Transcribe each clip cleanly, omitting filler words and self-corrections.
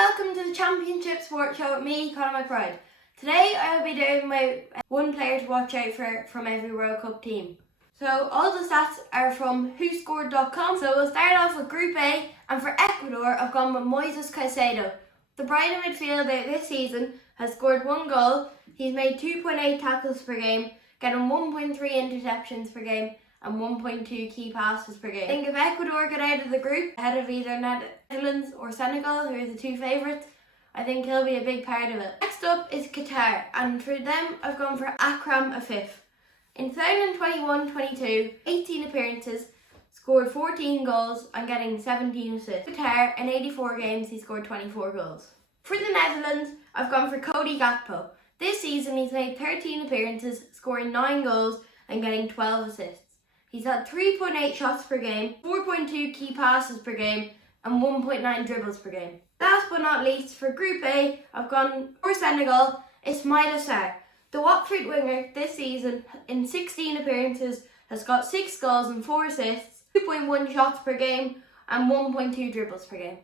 welcome to the Championship Sports Show with me, Conor McBride. Today I'll be doing my one player to watch out for from every World Cup team. So all the stats are from WhoScored.com. So we'll start off with Group A, and for Ecuador I've gone with Moises Caicedo. The Brighton midfielder this season has scored 1 goal, he's made 2.8 tackles per game, getting 1.3 interceptions per game and 1.2 key passes per game. I think if Ecuador get out of the group ahead of either Netherlands or Senegal, who are the two favourites, I think he'll be a big part of it. Next up is Qatar, and for them I've gone for Akram Afif. In 2021-22, 18 appearances, scored 14 goals and getting 17 assists. Qatar, in 84 games, he scored 24 goals. For the Netherlands, I've gone for Cody Gakpo. This season he's made 13 appearances, scoring 9 goals and getting 12 assists. He's had 3.8 shots per game, 4.2 key passes per game and 1.9 dribbles per game. Last but not least, for Group A, I've gone for Senegal, Ismaïla Sarr. The Watford winger this season, in 16 appearances, has got 6 goals and 4 assists, 2.1 shots per game and 1.2 dribbles per game.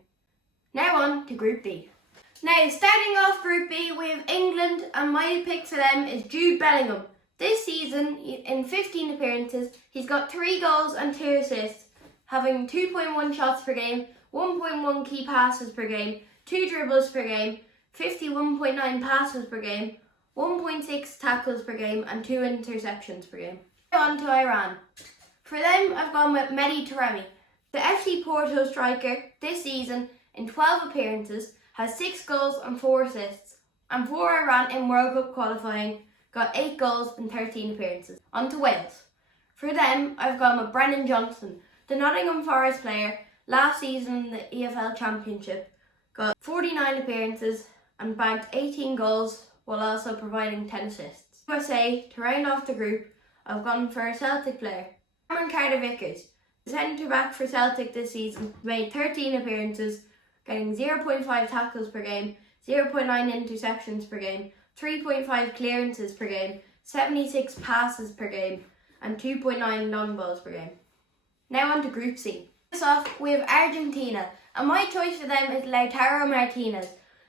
Now on to Group B. Now, starting off Group B, we have England, and my pick for them is Jude Bellingham. This season, in 15 appearances, he's got 3 goals and 2 assists, having 2.1 shots per game, 1.1 key passes per game, 2 dribbles per game, 51.9 passes per game, 1.6 tackles per game and 2 interceptions per game. Now on to Iran. For them, I've gone with Mehdi Taremi. The FC Porto striker this season, in 12 appearances, has 6 goals and 4 assists, and for Iran in World Cup qualifying, got 8 goals in 13 appearances. On to Wales. For them, I've gone with Brennan Johnson. The Nottingham Forest player, last season in the EFL Championship, got 49 appearances and bagged 18 goals while also providing 10 assists. USA, to round off the group, I've gone for a Celtic player, Cameron Carter-Vickers. The centre-back for Celtic this season made 13 appearances, getting 0.5 tackles per game, 0.9 interceptions per game, 3.5 clearances per game, 76 passes per game, and 2.9 long balls per game. Now on to Group C. First off, we have Argentina, and my choice for them is Lautaro Martinez.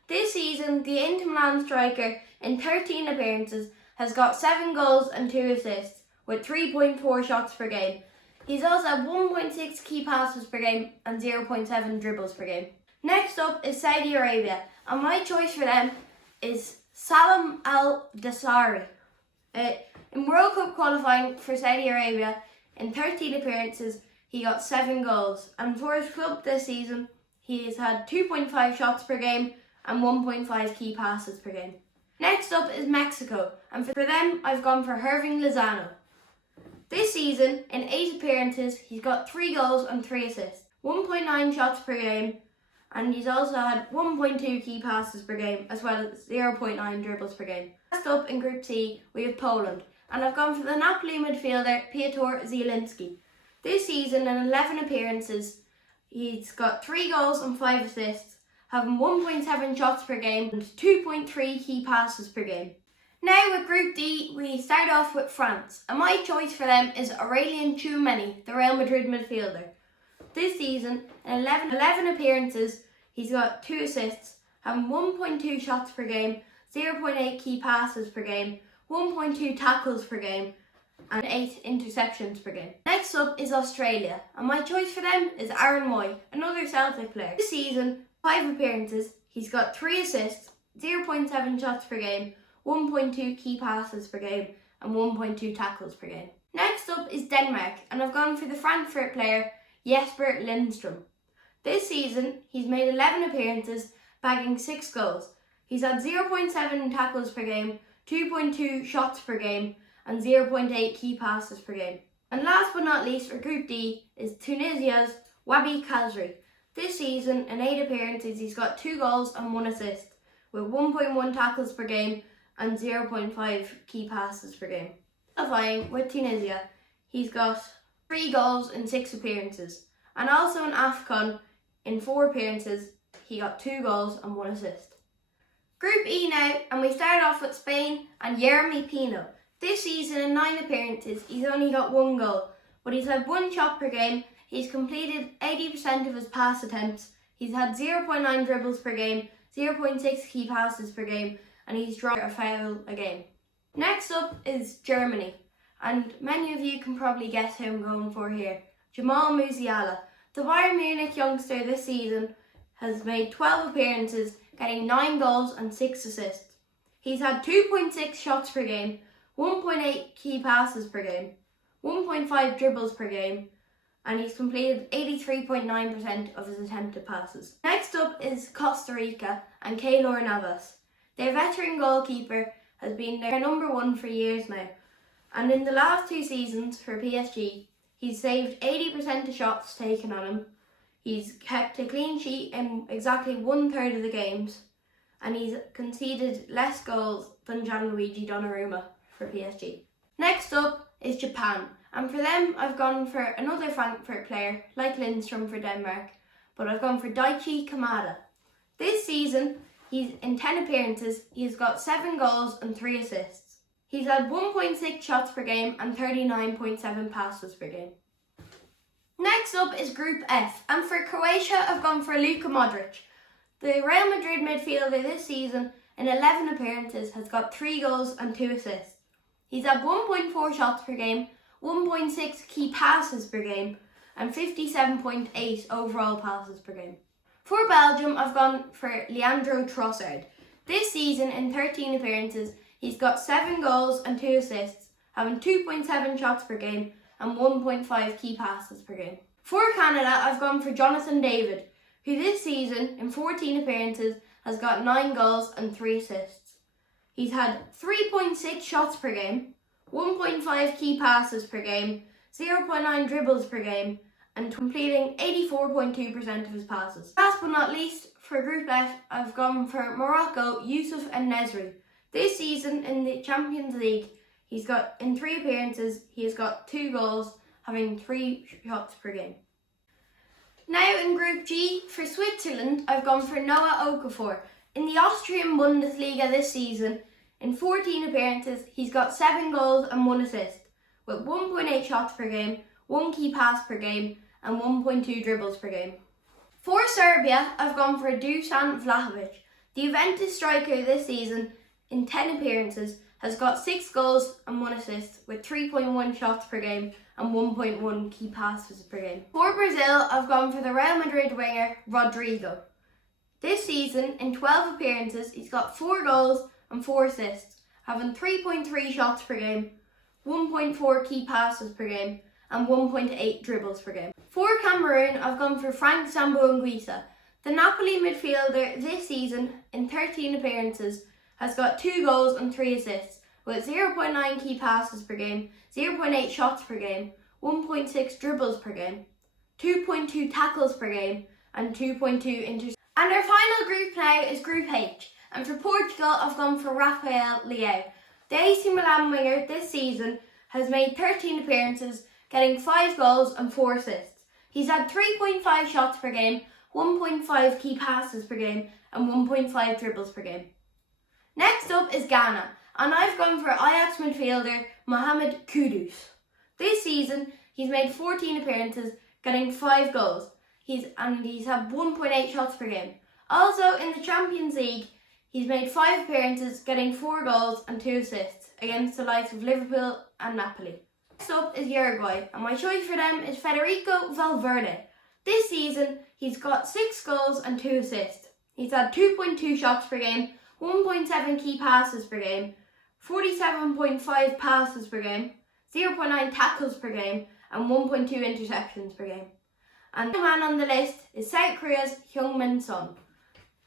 This season, the Inter Milan striker, in 13 appearances, has got 7 goals and 2 assists, with 3.4 shots per game. He's also had 1.6 key passes per game and 0.7 dribbles per game. Next up is Saudi Arabia, and my choice for them is Salam Al-Dessari. In World Cup qualifying for Saudi Arabia, in 13 appearances, he got 7 goals, and for his club this season, he has had 2.5 shots per game and 1.5 key passes per game. Next up is Mexico, and for them, I've gone for Hirving Lozano. This season, in 8 appearances, he's got 3 goals and 3 assists, 1.9 shots per game, and he's also had 1.2 key passes per game as well as 0.9 dribbles per game. Next up in Group C, we have Poland, and I've gone for the Napoli midfielder Piotr Zielinski. This season, in 11 appearances, he's got 3 goals and 5 assists, having 1.7 shots per game and 2.3 key passes per game. Now with Group D, we start off with France, and my choice for them is Aurélien Tchouameni, the Real Madrid midfielder. This season, in 11 appearances, he's got 2 assists, having 1.2 shots per game, 0.8 key passes per game, 1.2 tackles per game, and 8 interceptions per game. Next up is Australia, and my choice for them is Aaron Mooy, another Celtic player. This season, 5 appearances, he's got 3 assists, 0.7 shots per game, 1.2 key passes per game, and 1.2 tackles per game. Next up is Denmark, and I've gone for the Frankfurt player Jesper Lindstrom. This season, he's made 11 appearances, bagging 6 goals. He's had 0.7 tackles per game, 2.2 shots per game, and 0.8 key passes per game. And last but not least for Group D is Tunisia's Wahbi Khazri. This season, in 8 appearances, he's got 2 goals and 1 assist, with 1.1 tackles per game and 0.5 key passes per game. Qualifying with Tunisia, he's got 3 goals in 6 appearances, and also in AFCON, in 4 appearances, he got 2 goals and 1 assist. Group E now, and we start off with Spain and Yeremy Pino. This season, in 9 appearances, he's only got 1 goal, but he's had 1 shot per game, he's completed 80% of his pass attempts, he's had 0.9 dribbles per game, 0.6 key passes per game, and he's drawn a foul a game. Next up is Germany, and many of you can probably guess who I'm going for here. Jamal Musiala. The Bayern Munich youngster this season has made 12 appearances, getting 9 goals and 6 assists. He's had 2.6 shots per game, 1.8 key passes per game, 1.5 dribbles per game, and he's completed 83.9% of his attempted passes. Next up is Costa Rica and Keylor Navas. Their veteran goalkeeper has been their number one for years now, and in the last 2 seasons for PSG, he's saved 80% of shots taken on him. He's kept a clean sheet in exactly 1/3 of the games, and he's conceded less goals than Gianluigi Donnarumma for PSG. Next up is Japan, and for them I've gone for another Frankfurt player like Lindstrom for Denmark, but I've gone for Daichi Kamada. This season, he's in 10 appearances, he's got 7 goals and 3 assists. He's had 1.6 shots per game and 39.7 passes per game. Next up is Group F, and for Croatia I've gone for Luka Modric. The Real Madrid midfielder this season in 11 appearances has got 3 goals and 2 assists. He's had 1.4 shots per game, 1.6 key passes per game, and 57.8 overall passes per game. For Belgium, I've gone for Leandro Trossard. This season, in 13 appearances, he's got 7 goals and 2 assists, having 2.7 shots per game and 1.5 key passes per game. For Canada, I've gone for Jonathan David, who this season, in 14 appearances, has got 9 goals and 3 assists. He's had 3.6 shots per game, 1.5 key passes per game, 0.9 dribbles per game, and completing 84.2% of his passes. Last but not least, for Group F, I've gone for Morocco, Youssouf En-Nesyri. This season in the Champions League, in 3 appearances, he has got 2 goals, having 3 shots per game. Now in Group G, for Switzerland, I've gone for Noah Okafor. In the Austrian Bundesliga this season, in 14 appearances, he's got 7 goals and 1 assist, with 1.8 shots per game, 1 key pass per game, and 1.2 dribbles per game. For Serbia, I've gone for Dusan Vlahovic. The Juventus striker this season, in 10 appearances, has got 6 goals and 1 assist, with 3.1 shots per game and 1.1 key passes per game. For Brazil, I've gone for the Real Madrid winger, Rodrigo. This season, in 12 appearances, he's got 4 goals and 4 assists, having 3.3 shots per game, 1.4 key passes per game, and 1.8 dribbles per game. For Cameroon, I've gone for Frank Sambo-Anguissa. The Napoli midfielder this season, in 13 appearances, has got 2 goals and 3 assists, with 0.9 key passes per game, 0.8 shots per game, 1.6 dribbles per game, 2.2 tackles per game, and 2.2 interceptions. And our final group now is Group H, and for Portugal, I've gone for Rafael Leao. The AC Milan winger this season has made 13 appearances, getting 5 goals and 4 assists. He's had 3.5 shots per game, 1.5 key passes per game, and 1.5 dribbles per game. Next up is Ghana, and I've gone for Ajax midfielder Mohamed Kudus. This season, he's made 14 appearances, getting 5 goals. He's had 1.8 shots per game. Also, in the Champions League, he's made 5 appearances, getting 4 goals and 2 assists against the likes of Liverpool and Napoli. Next up is Uruguay, and my choice for them is Federico Valverde. This season, he's got 6 goals and 2 assists. He's had 2.2 shots per game, 1.7 key passes per game, 47.5 passes per game, 0.9 tackles per game, and 1.2 interceptions per game. And the man on the list is South Korea's Heung-min Son.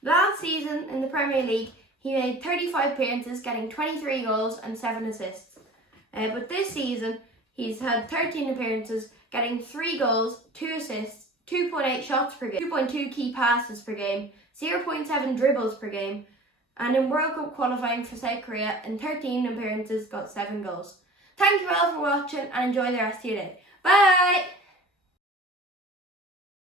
Last season in the Premier League, he made 35 appearances, getting 23 goals and 7 assists. But this season, he's had 13 appearances, getting 3 goals, 2 assists, 2.8 shots per game, 2.2 key passes per game, 0.7 dribbles per game, and in World Cup qualifying for South Korea, in 13 appearances, got 7 goals. Thank you all for watching and enjoy the rest of your day. Bye!